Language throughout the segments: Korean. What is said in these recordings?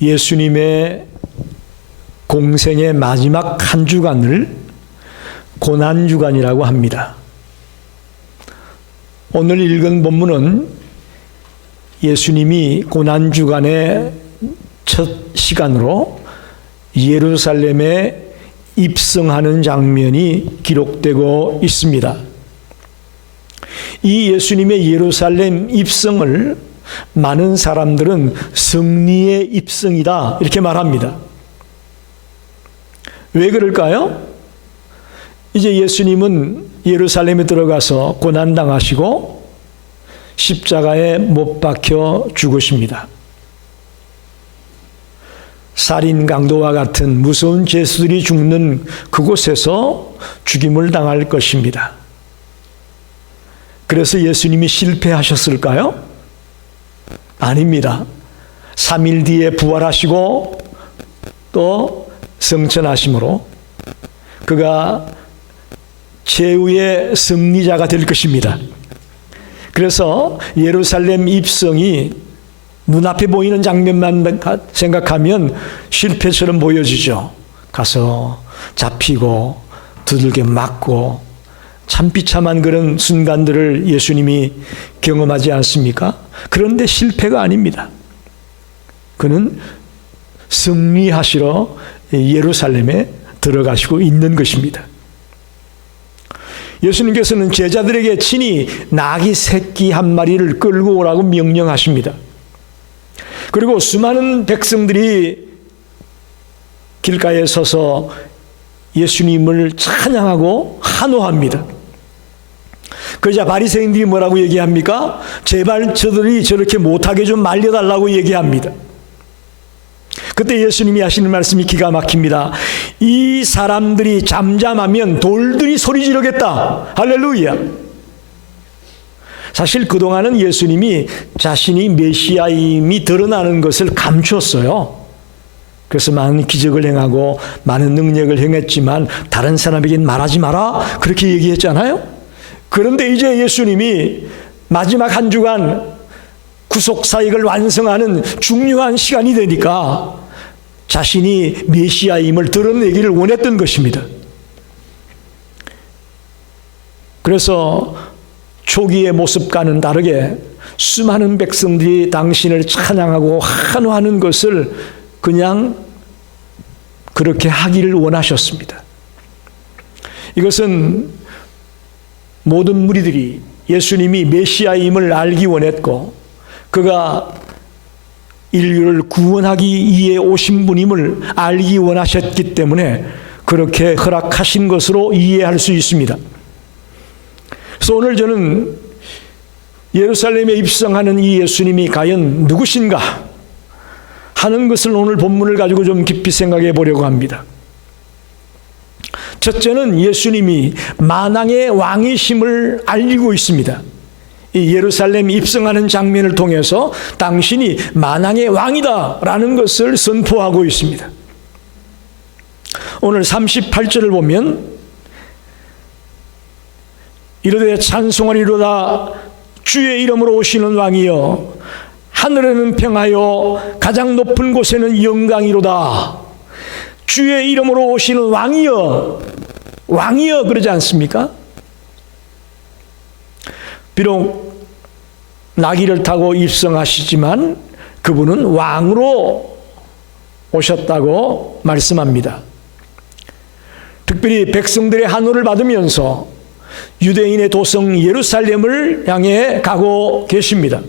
예수님의 공생의 마지막 한 주간을 고난주간이라고 합니다. 오늘 읽은 본문은 예수님이 고난주간의 첫 시간으로 예루살렘에 입성하는 장면이 기록되고 있습니다. 이 예수님의 예루살렘 입성을 많은 사람들은 승리의 입성이다 이렇게 말합니다. 왜 그럴까요? 이제 예수님은 예루살렘에 들어가서 고난당하시고 십자가에 못 박혀 죽으십니다. 살인 강도와 같은 무서운 죄수들이 죽는 그곳에서 죽임을 당할 것입니다. 그래서 예수님이 실패하셨을까요? 아닙니다. 3일 뒤에 부활하시고 또 성천하심으로 그가 최후의 승리자가 될 것입니다. 그래서 예루살렘 입성이 눈앞에 보이는 장면만 생각하면 실패처럼 보여지죠. 가서 잡히고 두들겨 맞고 참 비참한 그런 순간들을 예수님이 경험하지 않습니까? 그런데 실패가 아닙니다. 그는 승리하시러 예루살렘에 들어가시고 있는 것입니다. 예수님께서는 제자들에게 친히 나귀 새끼 한 마리를 끌고 오라고 명령하십니다. 그리고 수많은 백성들이 길가에 서서 예수님을 찬양하고 환호합니다. 그러자 바리새인들이 뭐라고 얘기합니까? 제발 저들이 저렇게 못하게 좀 말려달라고 얘기합니다. 그때 예수님이 하시는 말씀이 기가 막힙니다. 이 사람들이 잠잠하면 돌들이 소리 지르겠다. 할렐루야. 사실 그동안은 예수님이 자신이 메시아임이 드러나는 것을 감추었어요. 그래서 많은 기적을 행하고 많은 능력을 행했지만 다른 사람에게는 말하지 마라 그렇게 얘기했잖아요. 그런데 이제 예수님이 마지막 한 주간 구속사역을 완성하는 중요한 시간이 되니까 자신이 메시아임을 드러내기를 원했던 것입니다. 그래서 초기의 모습과는 다르게 수많은 백성들이 당신을 찬양하고 환호하는 것을 그냥 그렇게 하기를 원하셨습니다. 이것은 모든 무리들이 예수님이 메시아임을 알기 원했고 그가 인류를 구원하기 위해 오신 분임을 알기 원하셨기 때문에 그렇게 허락하신 것으로 이해할 수 있습니다. 그래서 오늘 저는 예루살렘에 입성하는 이 예수님이 과연 누구신가 하는 것을 오늘 본문을 가지고 좀 깊이 생각해 보려고 합니다. 첫째는 예수님이 만왕의 왕이심을 알리고 있습니다. 이 예루살렘 입성하는 장면을 통해서 당신이 만왕의 왕이다라는 것을 선포하고 있습니다. 오늘 38절을 보면 이르되 찬송하리로다 주의 이름으로 오시는 왕이여 하늘에는 평하여 가장 높은 곳에는 영광이로다. 주의 이름으로 오시는 왕이여 왕이여 그러지 않습니까? 비록 나귀를 타고 입성하시지만 그분은 왕으로 오셨다고 말씀합니다. 특별히 백성들의 환호를 받으면서 유대인의 도성 예루살렘을 향해 가고 계십니다.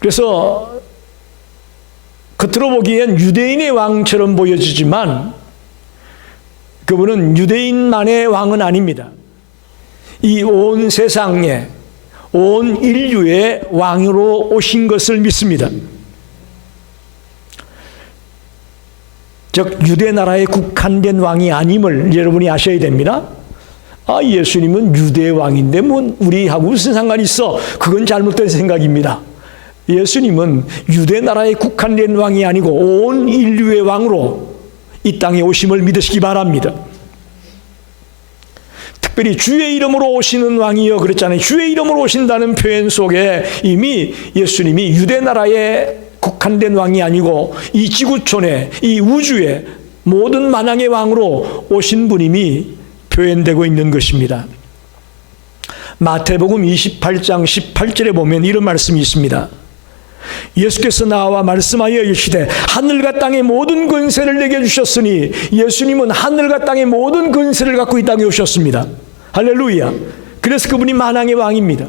그래서 겉으로 보기엔 유대인의 왕처럼 보여지지만 그분은 유대인만의 왕은 아닙니다. 이 온 세상에 온 인류의 왕으로 오신 것을 믿습니다. 즉 유대 나라에 국한된 왕이 아님을 여러분이 아셔야 됩니다. 아, 예수님은 유대 왕인데 뭐 우리하고 무슨 상관이 있어? 그건 잘못된 생각입니다. 예수님은 유대 나라에 국한된 왕이 아니고 온 인류의 왕으로 이 땅에 오심을 믿으시기 바랍니다. 특별히 주의 이름으로 오시는 왕이여 그랬잖아요. 주의 이름으로 오신다는 표현 속에 이미 예수님이 유대 나라에 국한된 왕이 아니고 이 지구촌에, 이 우주에 모든 만왕의 왕으로 오신 분임이 표현되고 있는 것입니다. 마태복음 28장 18절에 보면 이런 말씀이 있습니다. 예수께서 나와 말씀하여 이르시되 하늘과 땅의 모든 권세를 내게 주셨으니, 예수님은 하늘과 땅의 모든 권세를 갖고 이 땅에 오셨습니다. 할렐루야. 그래서 그분이 만왕의 왕입니다.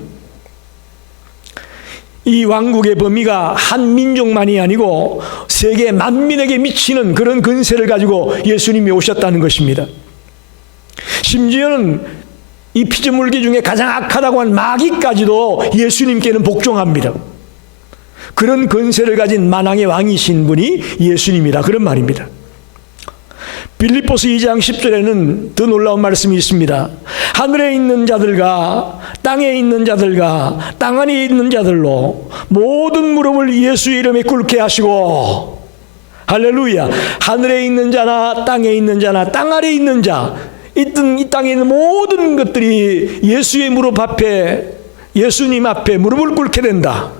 이 왕국의 범위가 한 민족만이 아니고 세계 만민에게 미치는 그런 권세를 가지고 예수님이 오셨다는 것입니다. 심지어는 이 피조물계 중에 가장 악하다고 한 마귀까지도 예수님께는 복종합니다. 그런 권세를 가진 만왕의 왕이신 분이 예수님이라, 그런 말입니다. 빌립보서 2장 10절에는 더 놀라운 말씀이 있습니다. 하늘에 있는 자들과 땅에 있는 자들과 땅 안에 있는 자들로 모든 무릎을 예수의 이름에 꿇게 하시고, 할렐루야. 하늘에 있는 자나 땅에 있는 자나 땅 아래에 있는 자, 이 땅에 있는 모든 것들이 예수의 무릎 앞에, 예수님 앞에 무릎을 꿇게 된다.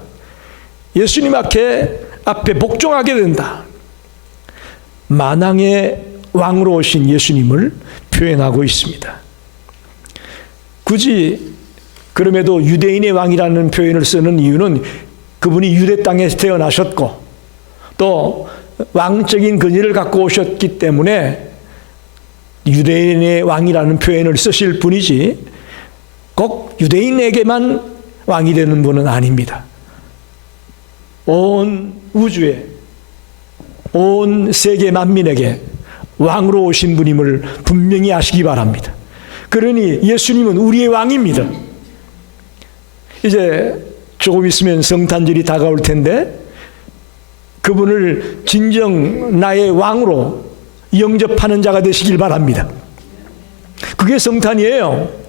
예수님 앞에 복종하게 된다. 만왕의 왕으로 오신 예수님을 표현하고 있습니다. 굳이 그럼에도 유대인의 왕이라는 표현을 쓰는 이유는 그분이 유대 땅에서 태어나셨고 또 왕적인 권위를 갖고 오셨기 때문에 유대인의 왕이라는 표현을 쓰실 분이지 꼭 유대인에게만 왕이 되는 분은 아닙니다. 온 우주에, 온 세계 만민에게 왕으로 오신 분임을 분명히 아시기 바랍니다. 그러니 예수님은 우리의 왕입니다. 이제 조금 있으면 성탄절이 다가올 텐데 그분을 진정 나의 왕으로 영접하는 자가 되시길 바랍니다. 그게 성탄이에요.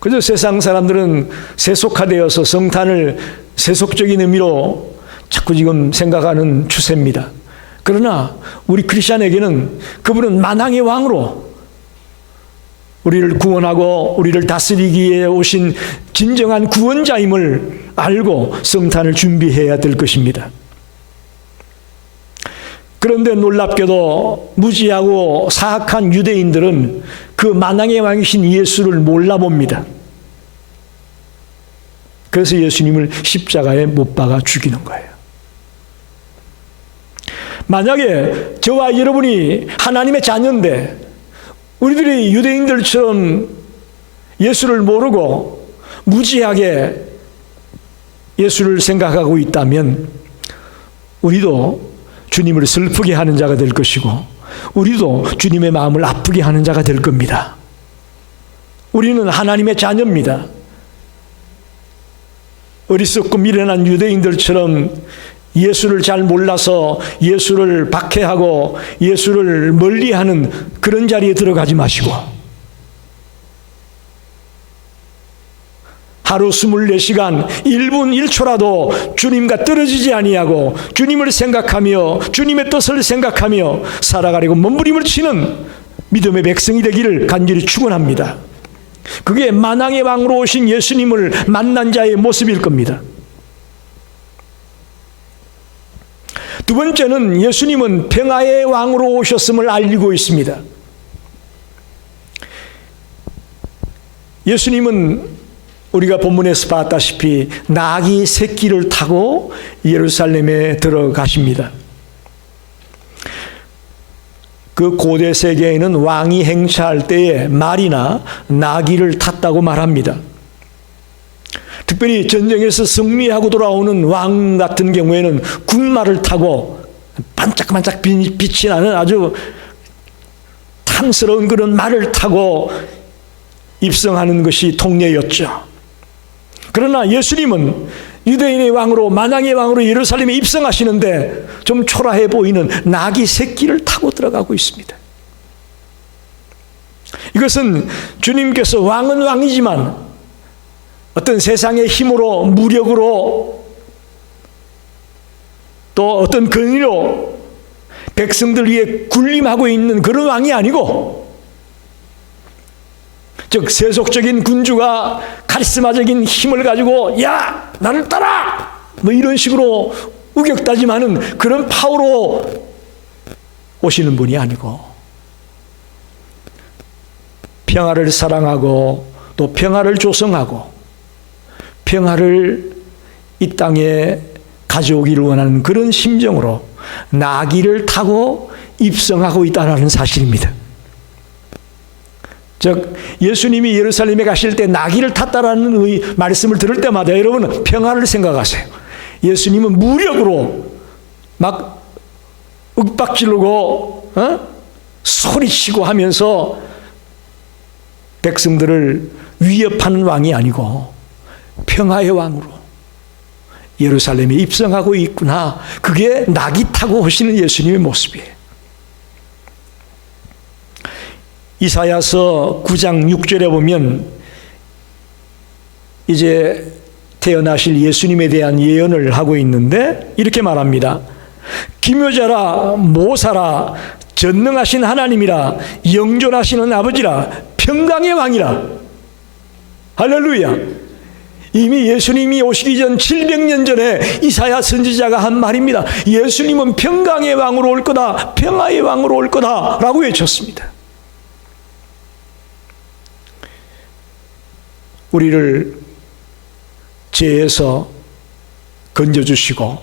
그래서 세상 사람들은 세속화되어서 성탄을 세속적인 의미로 자꾸 지금 생각하는 추세입니다. 그러나 우리 크리스찬에게는 그분은 만왕의 왕으로 우리를 구원하고 우리를 다스리기 위해 오신 진정한 구원자임을 알고 성탄을 준비해야 될 것입니다. 그런데 놀랍게도 무지하고 사악한 유대인들은 그 만왕의 왕이신 예수를 몰라봅니다. 그래서 예수님을 십자가에 못 박아 죽이는 거예요. 만약에 저와 여러분이 하나님의 자녀인데 우리들이 유대인들처럼 예수를 모르고 무지하게 예수를 생각하고 있다면 우리도 주님을 슬프게 하는 자가 될 것이고 우리도 주님의 마음을 아프게 하는 자가 될 겁니다. 우리는 하나님의 자녀입니다. 어리석고 미련한 유대인들처럼 예수를 잘 몰라서 예수를 박해하고 예수를 멀리하는 그런 자리에 들어가지 마시고 하루 24시간 1분 1초라도 주님과 떨어지지 아니하고 주님을 생각하며 주님의 뜻을 생각하며 살아가려고 몸부림을 치는 믿음의 백성이 되기를 간절히 축원합니다. 그게 만왕의 왕으로 오신 예수님을 만난 자의 모습일 겁니다. 두 번째는 예수님은 평화의 왕으로 오셨음을 알리고 있습니다. 예수님은 우리가 본문에서 봤다시피 나귀 새끼를 타고 예루살렘에 들어가십니다. 그 고대 세계에는 왕이 행차할 때에 말이나 나귀를 탔다고 말합니다. 특별히 전쟁에서 승리하고 돌아오는 왕 같은 경우에는 군마를 타고 반짝반짝 빛이 나는 아주 탐스러운 그런 말을 타고 입성하는 것이 통례였죠. 그러나 예수님은 유대인의 왕으로 만왕의 왕으로 예루살렘에 입성하시는데 좀 초라해 보이는 나귀 새끼를 타고 들어가고 있습니다. 이것은 주님께서 왕은 왕이지만 어떤 세상의 힘으로 무력으로 또 어떤 권위로 백성들 위해 군림하고 있는 그런 왕이 아니고 즉 세속적인 군주가 카리스마적인 힘을 가지고 야 나를 따라 뭐 이런 식으로 우격다짐하는 그런 파워로 오시는 분이 아니고 평화를 사랑하고 또 평화를 조성하고 평화를 이 땅에 가져오기를 원하는 그런 심정으로 나귀를 타고 입성하고 있다는 사실입니다. 즉 예수님이 예루살렘에 가실 때 나귀를 탔다라는 말씀을 들을 때마다 여러분은 평화를 생각하세요. 예수님은 무력으로 막 윽박지르고 소리치고 하면서 백성들을 위협하는 왕이 아니고 평화의 왕으로 예루살렘에 입성하고 있구나. 그게 나귀 타고 오시는 예수님의 모습이에요. 이사야서 9장 6절에 보면 이제 태어나실 예수님에 대한 예언을 하고 있는데 이렇게 말합니다. 기묘자라 모사라 전능하신 하나님이라 영존하시는 아버지라 평강의 왕이라. 할렐루야. 이미 예수님이 오시기 전 700년 전에 이사야 선지자가 한 말입니다. 예수님은 평강의 왕으로 올 거다, 평화의 왕으로 올 거다 라고 외쳤습니다. 우리를 죄에서 건져주시고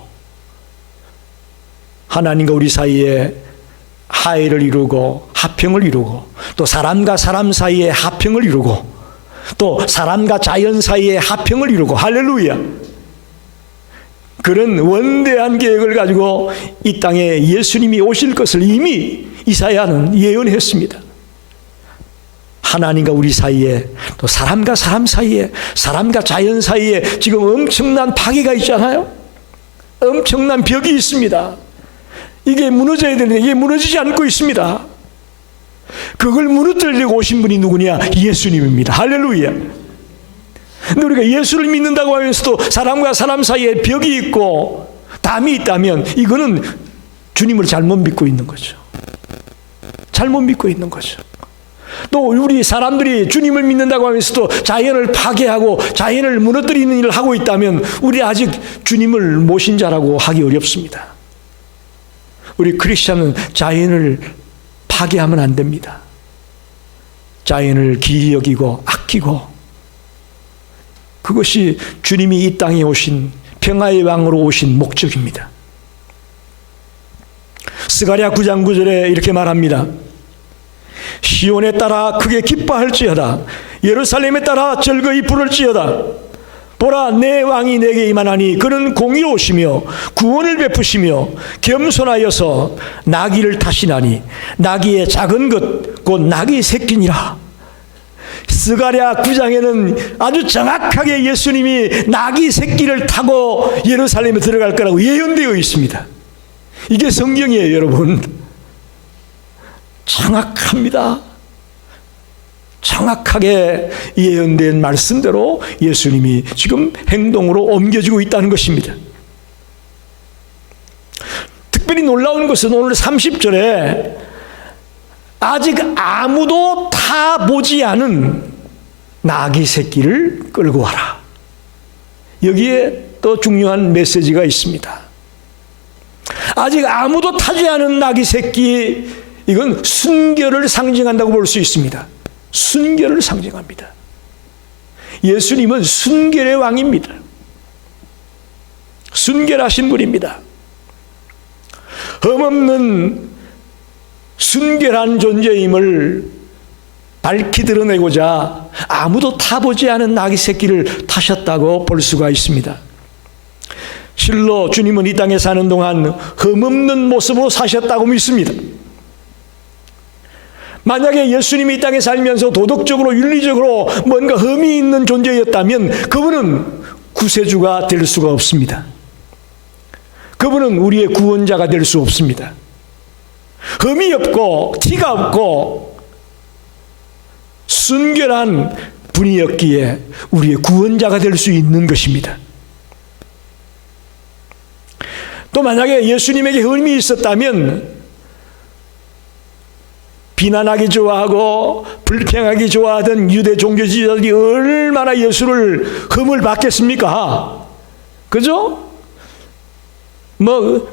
하나님과 우리 사이에 화해를 이루고 화평을 이루고 또 사람과 사람 사이에 화평을 이루고 또 사람과 자연 사이에 화평을 이루고 할렐루야. 그런 원대한 계획을 가지고 이 땅에 예수님이 오실 것을 이미 이사야는 예언했습니다. 하나님과 우리 사이에 또 사람과 사람 사이에 사람과 자연 사이에 지금 엄청난 파괴가 있잖아요. 엄청난 벽이 있습니다. 이게 무너져야 되는데 이게 무너지지 않고 있습니다. 그걸 무너뜨리려고 오신 분이 누구냐? 예수님입니다. 할렐루야. 근데 우리가 예수를 믿는다고 하면서도 사람과 사람 사이에 벽이 있고 담이 있다면 이거는 주님을 잘못 믿고 있는 거죠. 잘못 믿고 있는 거죠. 또 우리 사람들이 주님을 믿는다고 하면서도 자연을 파괴하고 자연을 무너뜨리는 일을 하고 있다면 우리 아직 주님을 모신 자라고 하기 어렵습니다. 우리 크리스찬은 자연을 파괴하면 안 됩니다. 자연을 귀히 여기고 아끼고 그것이 주님이 이 땅에 오신 평화의 왕으로 오신 목적입니다. 스가랴 9장 9절에 이렇게 말합니다. 시온에 따라 크게 기뻐할지어다 예루살렘에 따라 즐거이 부를지어다 보라 내 왕이 내게 임하나니 그는 공의로우시며 구원을 베푸시며 겸손하여서 나귀를 타시나니 나귀의 작은 것 곧 나귀 새끼니라. 스가랴 9장에는 아주 정확하게 예수님이 나귀 새끼를 타고 예루살렘에 들어갈 거라고 예언되어 있습니다. 이게 성경이에요, 여러분. 정확합니다. 정확하게 예언된 말씀대로 예수님이 지금 행동으로 옮겨지고 있다는 것입니다. 특별히 놀라운 것은 오늘 30절에 아직 아무도 타보지 않은 나귀 새끼를 끌고 와라. 여기에 또 중요한 메시지가 있습니다. 아직 아무도 타지 않은 나귀 새끼, 이건 순결을 상징한다고 볼 수 있습니다. 순결을 상징합니다. 예수님은 순결의 왕입니다. 순결하신 분입니다. 흠없는 순결한 존재임을 밝히 드러내고자 아무도 타보지 않은 나귀 새끼를 타셨다고 볼 수가 있습니다. 실로 주님은 이 땅에 사는 동안 흠없는 모습으로 사셨다고 믿습니다. 만약에 예수님이 이 땅에 살면서 도덕적으로 윤리적으로 뭔가 흠이 있는 존재였다면 그분은 구세주가 될 수가 없습니다. 그분은 우리의 구원자가 될 수 없습니다. 흠이 없고 티가 없고 순결한 분이었기에 우리의 구원자가 될 수 있는 것입니다. 또 만약에 예수님에게 흠이 있었다면 비난하기 좋아하고 불평하기 좋아하던 유대 종교 지도자들이 얼마나 예수를 흠을 받겠습니까? 그죠? 뭐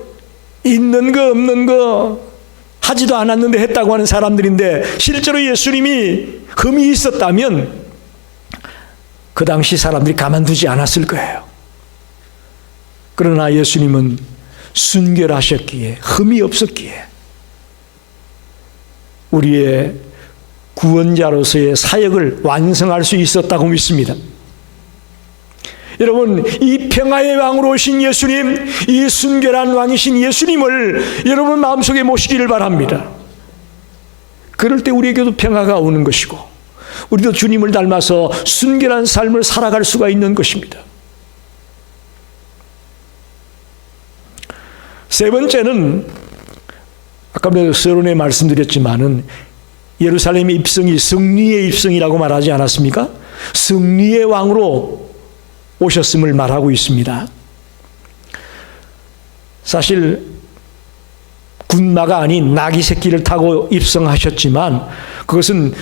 있는 거 없는 거 하지도 않았는데 했다고 하는 사람들인데, 실제로 예수님이 흠이 있었다면 그 당시 사람들이 가만두지 않았을 거예요. 그러나 예수님은 순결하셨기에, 흠이 없었기에 우리의 구원자로서의 사역을 완성할 수 있었다고 믿습니다. 여러분, 이 평화의 왕으로 오신 예수님, 이 순결한 왕이신 예수님을 여러분 마음속에 모시기를 바랍니다. 그럴 때 우리에게도 평화가 오는 것이고, 우리도 주님을 닮아서 순결한 삶을 살아갈 수가 있는 것입니다. 세 번째는, 아까 서론에 말씀드렸지만은 예루살렘의 입성이 승리의 입성이라고 말하지 않았습니까? 승리의 왕으로 오셨음을 말하고 있습니다. 사실 군마가 아닌 나귀 새끼를 타고 입성하셨지만, 그것은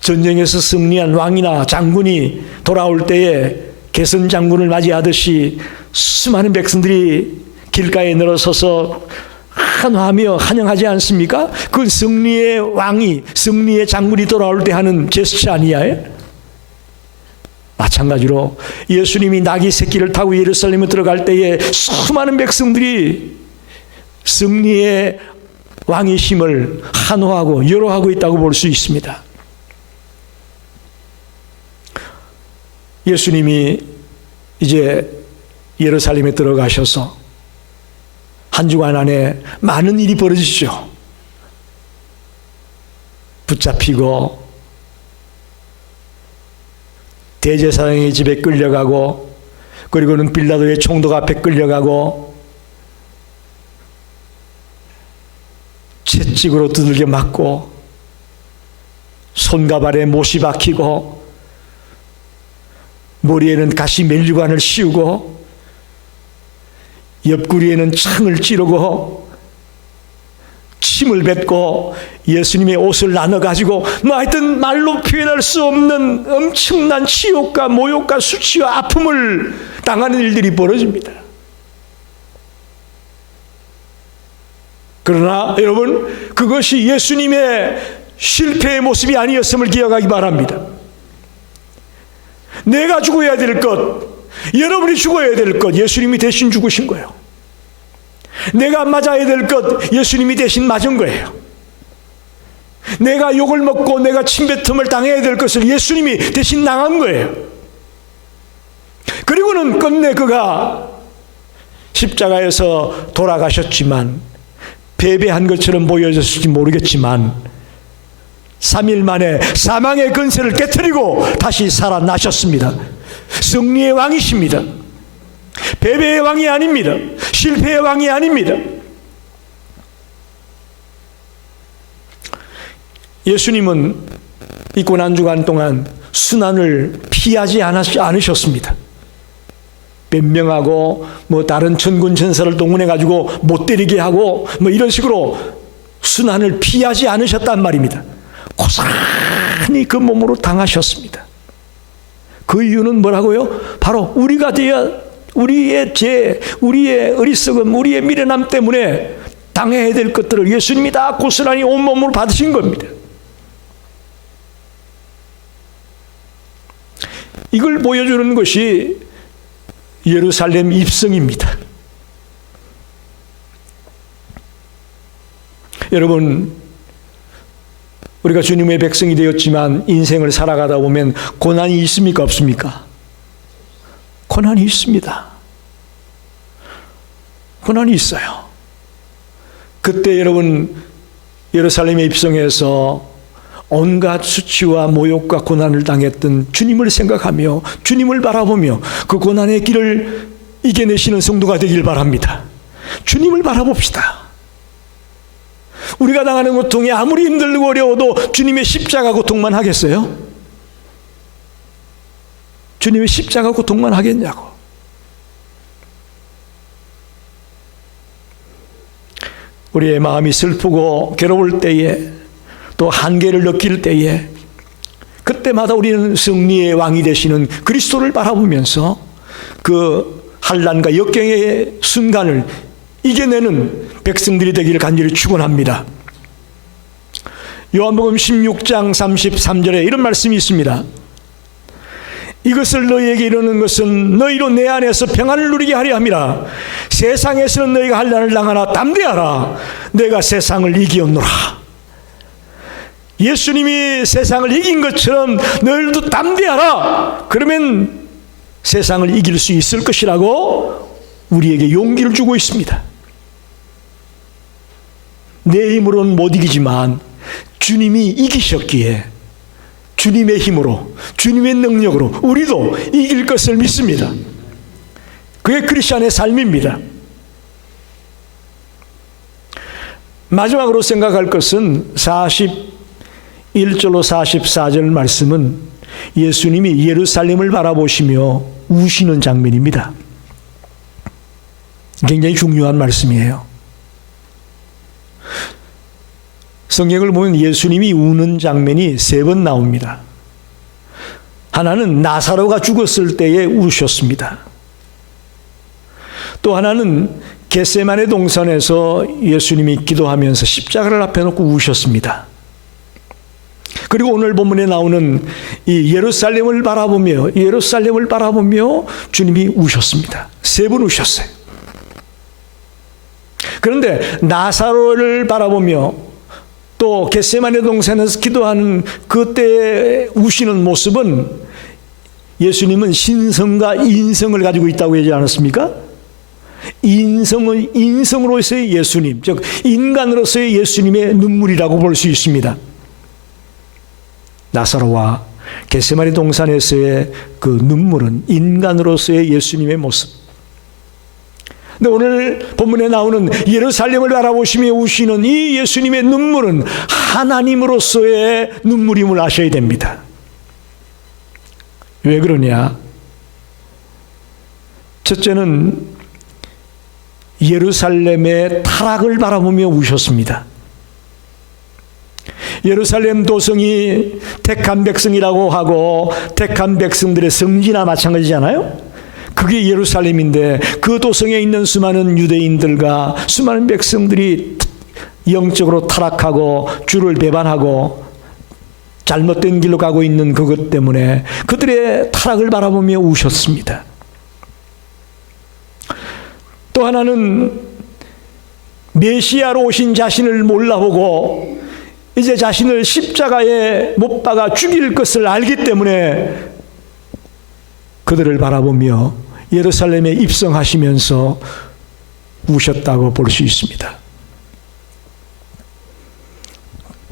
전쟁에서 승리한 왕이나 장군이 돌아올 때에 개선 장군을 맞이하듯이 수많은 백성들이 길가에 늘어서서 환호하며 환영하지 않습니까? 그건 승리의 왕이, 승리의 장군이 돌아올 때 하는 제스처 아니에요? 마찬가지로 예수님이 나귀 새끼를 타고 예루살렘에 들어갈 때에 수많은 백성들이 승리의 왕이심을 환호하고 열호하고 있다고 볼 수 있습니다. 예수님이 이제 예루살렘에 들어가셔서 한 주간 안에 많은 일이 벌어지죠. 붙잡히고 대제사장의 집에 끌려가고, 그리고는 빌라도의 총독 앞에 끌려가고, 채찍으로 두들겨 맞고, 손과 발에 못이 박히고, 머리에는 가시 멜류관을 씌우고, 옆구리에는 창을 찌르고, 침을 뱉고, 예수님의 옷을 나눠가지고, 하여튼 말로 표현할 수 없는 엄청난 치욕과 모욕과 수치와 아픔을 당하는 일들이 벌어집니다. 그러나 여러분, 그것이 예수님의 실패의 모습이 아니었음을 기억하기 바랍니다. 내가 죽어야 될 것, 여러분이 죽어야 될 것, 예수님이 대신 죽으신 거예요. 내가 맞아야 될 것, 예수님이 대신 맞은 거예요. 내가 욕을 먹고 내가 침뱉음을 당해야 될 것을 예수님이 대신 당한 거예요. 그리고는 끝내 그가 십자가에서 돌아가셨지만, 패배한 것처럼 보여졌을지 모르겠지만 3일 만에 사망의 근세를 깨트리고 다시 살아나셨습니다. 승리의 왕이십니다. 패배의 왕이 아닙니다. 실패의 왕이 아닙니다. 예수님은 이 고난주간 동안 순환을 피하지 않으셨습니다. 변명하고 다른 천군 천사를 동원해 가지고 못 때리게 하고 이런 식으로 순환을 피하지 않으셨단 말입니다. 고스란히 그 몸으로 당하셨습니다. 그 이유는 뭐라고요? 바로 우리가 되어 우리의 죄, 우리의 어리석음, 우리의 미련함 때문에 당해야 될 것들을 예수님이 다 고스란히 온몸으로 받으신 겁니다. 이걸 보여주는 것이 예루살렘 입성입니다. 여러분, 우리가 주님의 백성이 되었지만 인생을 살아가다 보면 고난이 있습니까? 없습니까? 고난이 있습니다. 고난이 있어요. 그때 여러분, 예루살렘에 입성해서 온갖 수치와 모욕과 고난을 당했던 주님을 생각하며 주님을 바라보며 그 고난의 길을 이겨내시는 성도가 되길 바랍니다. 주님을 바라봅시다. 우리가 당하는 고통이 아무리 힘들고 어려워도 주님의 십자가 고통만 하겠어요? 주님의 십자가 고통만 하겠냐고. 우리의 마음이 슬프고 괴로울 때에, 또 한계를 느낄 때에, 그때마다 우리는 승리의 왕이 되시는 그리스도를 바라보면서 그 환난과 역경의 순간을 이겨내는 백성들이 되기를 간절히 축원합니다. 요한복음 16장 33절에 이런 말씀이 있습니다. 이것을 너희에게 이르는 것은 너희로 내 안에서 평안을 누리게 하려 함이라. 세상에서는 너희가 환난을 당하나 담대하라. 내가 세상을 이기었노라. 예수님이 세상을 이긴 것처럼 너희들도 담대하라. 그러면 세상을 이길 수 있을 것이라고 우리에게 용기를 주고 있습니다. 내 힘으로는 못 이기지만 주님이 이기셨기에 주님의 힘으로, 주님의 능력으로 우리도 이길 것을 믿습니다. 그게 크리스찬의 삶입니다. 마지막으로 생각할 것은 41절로 44절 말씀은 예수님이 예루살렘을 바라보시며 우시는 장면입니다. 굉장히 중요한 말씀이에요. 성경을 보면 예수님이 우는 장면이 3번 나옵니다. 하나는 나사로가 죽었을 때에 우셨습니다. 또 하나는 겟세마네 동산에서 예수님이 기도하면서 십자가를 앞에 놓고 우셨습니다. 그리고 오늘 본문에 나오는 이 예루살렘을 바라보며 주님이 우셨습니다. 3번 우셨어요. 그런데 나사로를 바라보며 또 겟세마네 동산에서 기도하는 그때 우시는 모습은 예수님은 신성과 인성을 가지고 있다고 하지 않았습니까? 인성으로서의 예수님, 즉 인간으로서의 예수님의 눈물이라고 볼 수 있습니다. 나사로와 겟세마네 동산에서의 그 눈물은 인간으로서의 예수님의 모습. 근데 오늘 본문에 나오는 예루살렘을 바라보시며 우시는 이 예수님의 눈물은 하나님으로서의 눈물임을 아셔야 됩니다. 왜 그러냐? 첫째는 예루살렘의 타락을 바라보며 우셨습니다. 예루살렘 도성이 택한 백성이라고 하고 택한 백성들의 성지나 마찬가지잖아요. 그게 예루살렘인데 그 도성에 있는 수많은 유대인들과 수많은 백성들이 영적으로 타락하고 주를 배반하고 잘못된 길로 가고 있는 그것 때문에 그들의 타락을 바라보며 우셨습니다. 또 하나는 메시아로 오신 자신을 몰라보고 이제 자신을 십자가에 못 박아 죽일 것을 알기 때문에 그들을 바라보며 예루살렘에 입성하시면서 우셨다고 볼 수 있습니다.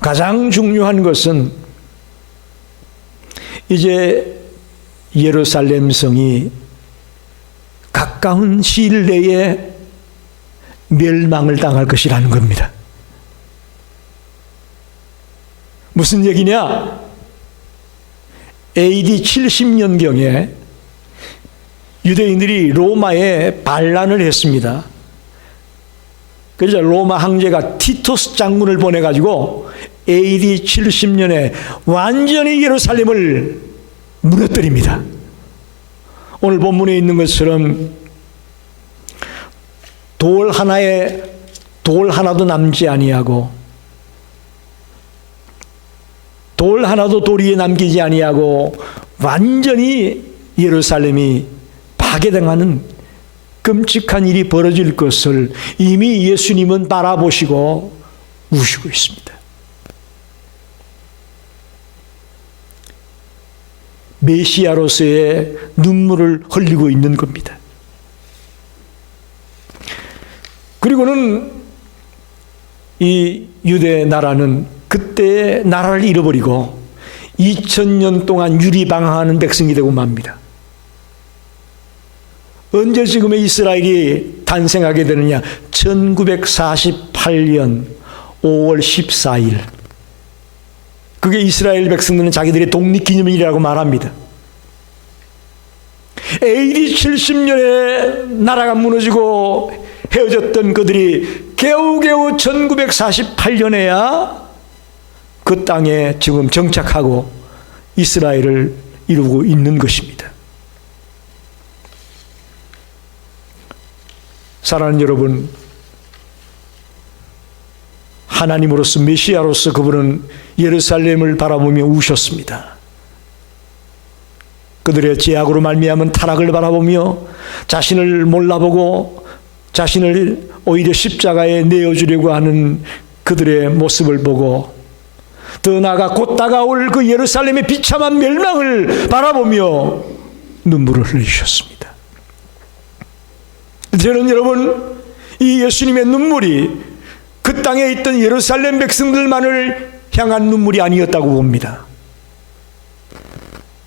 가장 중요한 것은 이제 예루살렘 성이 가까운 시일 내에 멸망을 당할 것이라는 겁니다. 무슨 얘기냐? AD 70년경에 유대인들이 로마에 반란을 했습니다. 그래서 로마 황제가 티토스 장군을 보내가지고 AD 70년에 완전히 예루살렘을 무너뜨립니다. 오늘 본문에 있는 것처럼 돌 하나도 남지 아니하고 돌 하나도 도리에 남기지 아니하고 완전히 예루살렘이 파괴당하는 끔찍한 일이 벌어질 것을 이미 예수님은 바라보시고 우시고 있습니다. 메시아로서의 눈물을 흘리고 있는 겁니다. 그리고는 이 유대 나라는 그때의 나라를 잃어버리고 2000년 동안 유리방황하는 백성이 되고 맙니다. 언제 지금의 이스라엘이 탄생하게 되느냐? 1948년 5월 14일. 그게 이스라엘 백성들은 자기들의 독립기념일이라고 말합니다. AD 70년에 나라가 무너지고 헤어졌던 그들이 겨우겨우 1948년에야 그 땅에 지금 정착하고 이스라엘을 이루고 있는 것입니다. 사랑하는 여러분, 하나님으로서 메시아로서 그분은 예루살렘을 바라보며 우셨습니다. 그들의 죄악으로 말미암은 타락을 바라보며 자신을 몰라보고 자신을 오히려 십자가에 내어주려고 하는 그들의 모습을 보고 더 나아가 곧 다가올 그 예루살렘의 비참한 멸망을 바라보며 눈물을 흘리셨습니다. 저는 여러분, 이 예수님의 눈물이 그 땅에 있던 예루살렘 백성들만을 향한 눈물이 아니었다고 봅니다.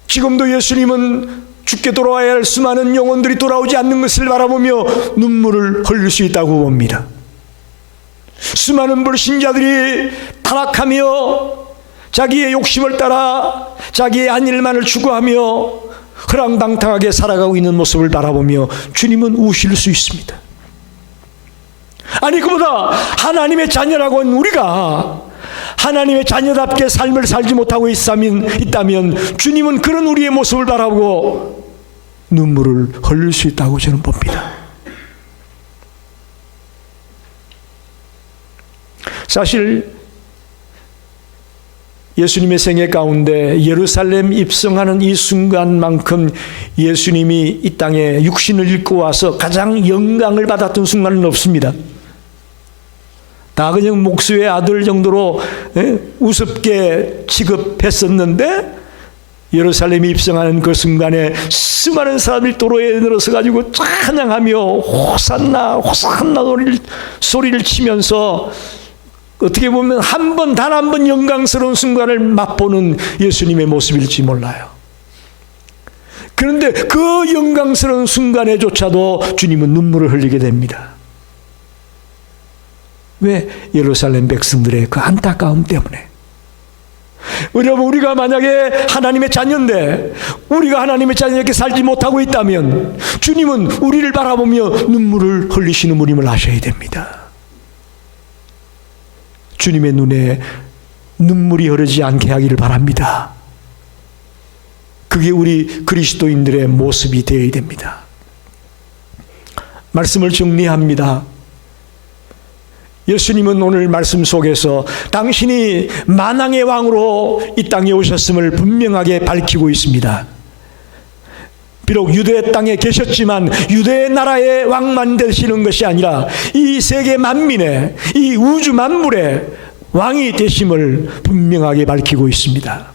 지금도 예수님은 죽게 돌아와야 할 수많은 영혼들이 돌아오지 않는 것을 바라보며 눈물을 흘릴 수 있다고 봅니다. 수많은 불신자들이 타락하며 자기의 욕심을 따라 자기의 한 일만을 추구하며 허랑방탕하게 살아가고 있는 모습을 바라보며 주님은 우실 수 있습니다. 아니, 그보다 하나님의 자녀라고 하는 우리가 하나님의 자녀답게 삶을 살지 못하고 있다면 주님은 그런 우리의 모습을 바라보고 눈물을 흘릴 수 있다고 저는 봅니다. 사실 예수님의 생애 가운데 예루살렘 입성하는 이 순간만큼 예수님이 이 땅에 육신을 입고 와서 가장 영광을 받았던 순간은 없습니다. 다 그냥 목수의 아들 정도로 우습게 취급했었는데 예루살렘에 입성하는 그 순간에 수많은 사람들이 도로에 늘어서 가지고 찬양하며 호산나 호산나 소리를 치면서 어떻게 보면 단 한 번 영광스러운 순간을 맛보는 예수님의 모습일지 몰라요. 그런데 그 영광스러운 순간에조차도 주님은 눈물을 흘리게 됩니다. 왜? 예루살렘 백성들의 그 안타까움 때문에. 여러분, 우리가 만약에 하나님의 자녀인데 우리가 하나님의 자녀에게 살지 못하고 있다면 주님은 우리를 바라보며 눈물을 흘리시는 분임을 아셔야 됩니다. 주님의 눈에 눈물이 흐르지 않게 하기를 바랍니다. 그게 우리 그리스도인들의 모습이 되어야 됩니다. 말씀을 정리합니다. 예수님은 오늘 말씀 속에서 당신이 만왕의 왕으로 이 땅에 오셨음을 분명하게 밝히고 있습니다. 비록 유대 땅에 계셨지만 유대 나라의 왕만 되시는 것이 아니라 이 세계 만민의, 이 우주 만물의 왕이 되심을 분명하게 밝히고 있습니다.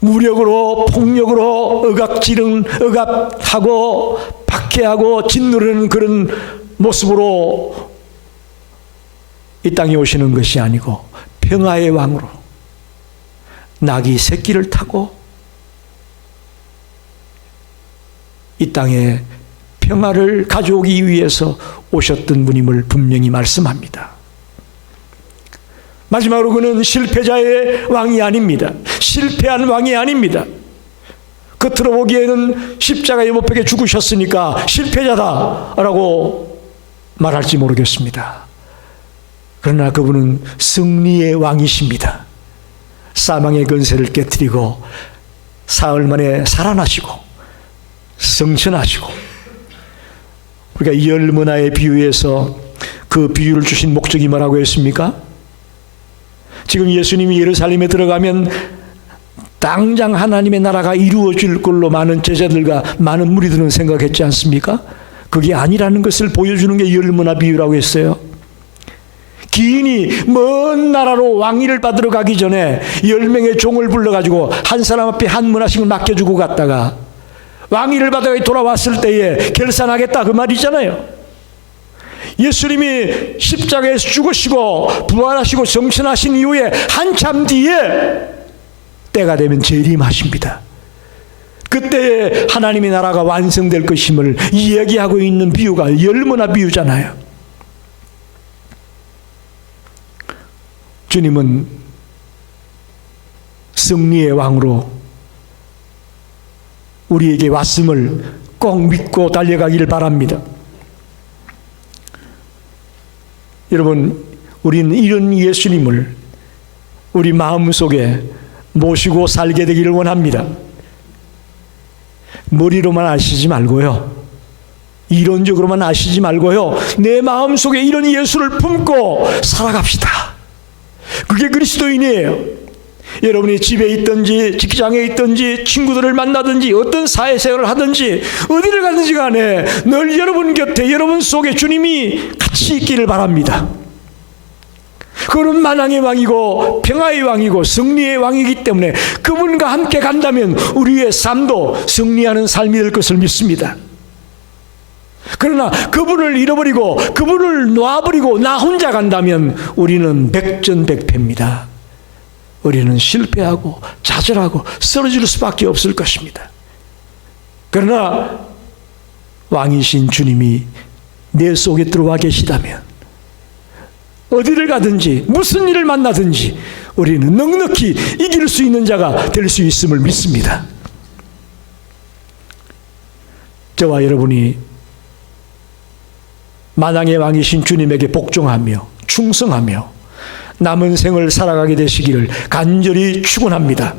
무력으로, 폭력으로 억압하고 박해하고 짓누르는 그런 모습으로 이 땅에 오시는 것이 아니고 평화의 왕으로 낙이 새끼를 타고 이 땅에 평화를 가져오기 위해서 오셨던 분임을 분명히 말씀합니다. 마지막으로 그는 실패자의 왕이 아닙니다. 실패한 왕이 아닙니다. 겉으로 보기에는 십자가에 못 박혀 죽으셨으니까 실패자다라고 말할지 모르겠습니다. 그러나 그분은 승리의 왕이십니다. 사망의 권세를 깨뜨리고 사흘 만에 살아나시고 성천하시고, 우리가 열문화의 비유에서 그 비유를 주신 목적이 뭐라고 했습니까? 지금 예수님이 예루살렘에 들어가면 당장 하나님의 나라가 이루어질 걸로 많은 제자들과 많은 무리들은 생각했지 않습니까? 그게 아니라는 것을 보여주는 게 열문화 비유라고 했어요. 기인이 먼 나라로 왕위를 받으러 가기 전에 10명의 종을 불러가지고 한 사람 앞에 한 문화씩을 맡겨주고 갔다가 왕위를 받아가 돌아왔을 때에 결산하겠다, 그 말이잖아요. 예수님이 십자가에서 죽으시고 부활하시고 성천하신 이후에 한참 뒤에 때가 되면 재림하십니다. 그때에 하나님의 나라가 완성될 것임을 이야기하고 있는 비유가 열문화 비유잖아요. 주님은 승리의 왕으로 우리에게 왔음을 꼭 믿고 달려가기를 바랍니다. 여러분, 우리는 이런 예수님을 우리 마음속에 모시고 살게 되기를 원합니다. 머리로만 아시지 말고요, 이론적으로만 아시지 말고요, 내 마음속에 이런 예수를 품고 살아갑시다. 그게 그리스도인이에요. 여러분이 집에 있든지 직장에 있든지 친구들을 만나든지 어떤 사회생활을 하든지 어디를 가든지 간에 늘 여러분 곁에, 여러분 속에 주님이 같이 있기를 바랍니다. 그는 만왕의 왕이고 평화의 왕이고 승리의 왕이기 때문에 그분과 함께 간다면 우리의 삶도 승리하는 삶이 될 것을 믿습니다. 그러나 그분을 잃어버리고 그분을 놔버리고 나 혼자 간다면 우리는 백전백패입니다. 우리는 실패하고 좌절하고 쓰러질 수밖에 없을 것입니다. 그러나 왕이신 주님이 내 속에 들어와 계시다면 어디를 가든지 무슨 일을 만나든지 우리는 넉넉히 이길 수 있는 자가 될 수 있음을 믿습니다. 저와 여러분이 만왕의 왕이신 주님에게 복종하며 충성하며 남은 생을 살아가게 되시기를 간절히 축원합니다.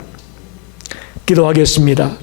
기도하겠습니다.